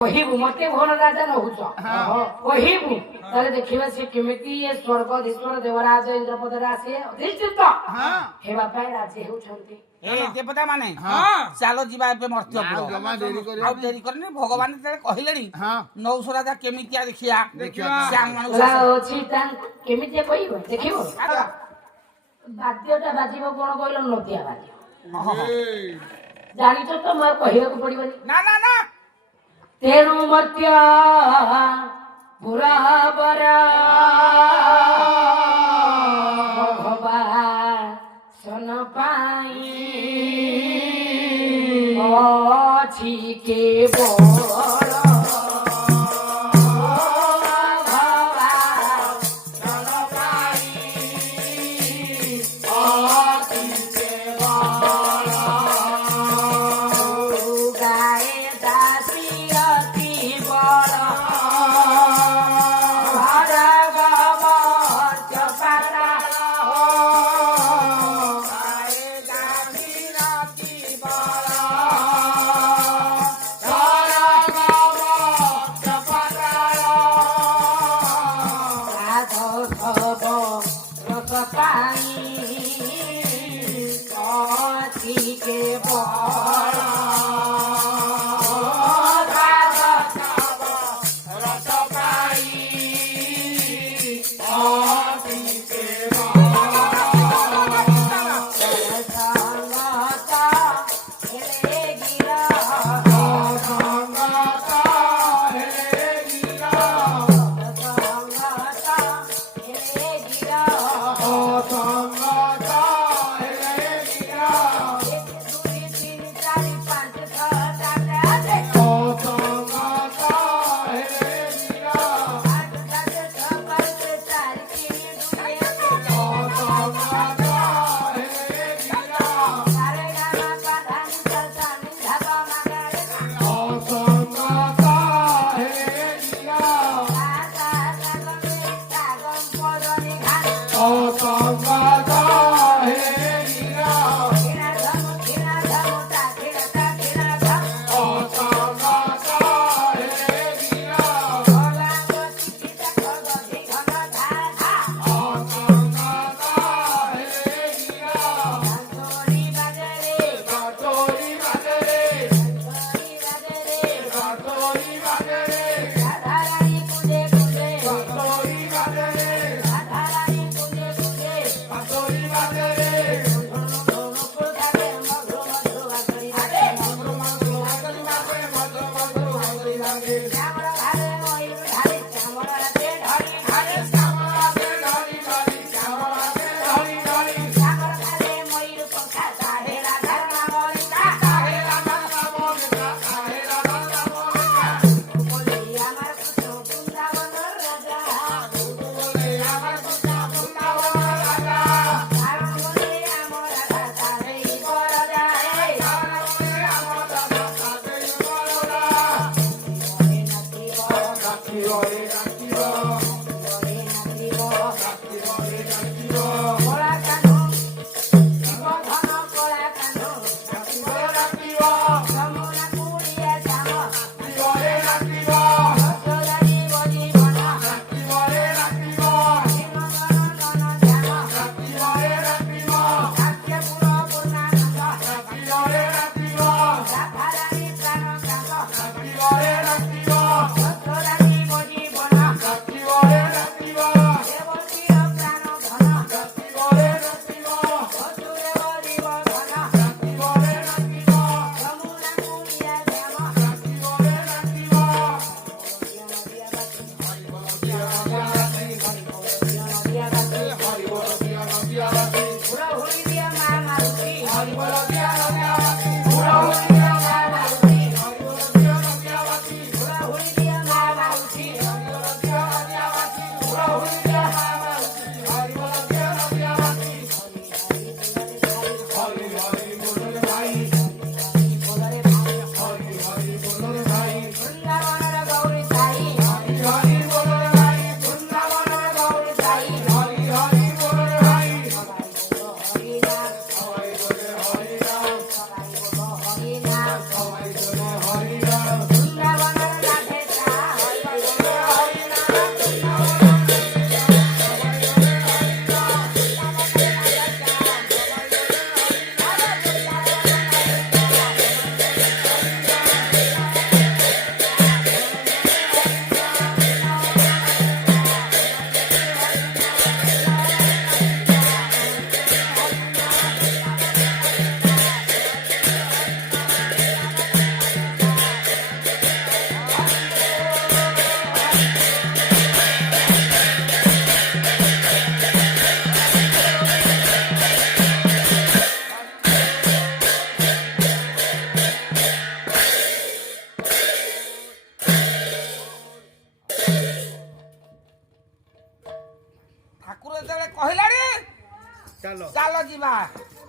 କହିବୁ ମତେ ଭୋର ରାଜା ନହୁଛ କହିବୁ ତାହେଲେ ଦେଖିବା ସେ କେମିତି ଏ ସ୍ୱର୍ଗଧୀଶ୍ୱର ଦେବରାଜ ଇନ୍ଦ୍ରପଦରେ ଆସି ଅଧିଷ୍ଠିତ ହେବା ପାଇଁ ରାଜି ହେଉଛନ୍ତି। ଦେବତା ମାନେ ଚାଲ ଯିବା ଏବେ ମର୍ତ୍ତ୍ୟ ଆଉ ଡେରି କରିନି ଭଗବାନ ଯେତେବେଳେ କହିଲେଣି ନୌଶ ରାଜା କେମିତିଆ ଦେଖିବା ଅଛି କେମିତିଆ କହିବ ଦେଖିବ ବାଦ୍ୟଟା ବାଜିବ କଣ କହିଲ ନଦିଆ ବାଦ୍ୟ ଜାଣିଛ ତ ମୁଁ କହିବାକୁ ପଡିବନି ନା ନା ନା ତେଣୁ ମଧ୍ୟ ପୁରାବର ଭଗବାନ ପାଇଁ ଅଛି କେବଳ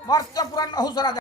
ମର୍ତ୍ତ୍ୟପୁର ନହୁଷ ରାଜା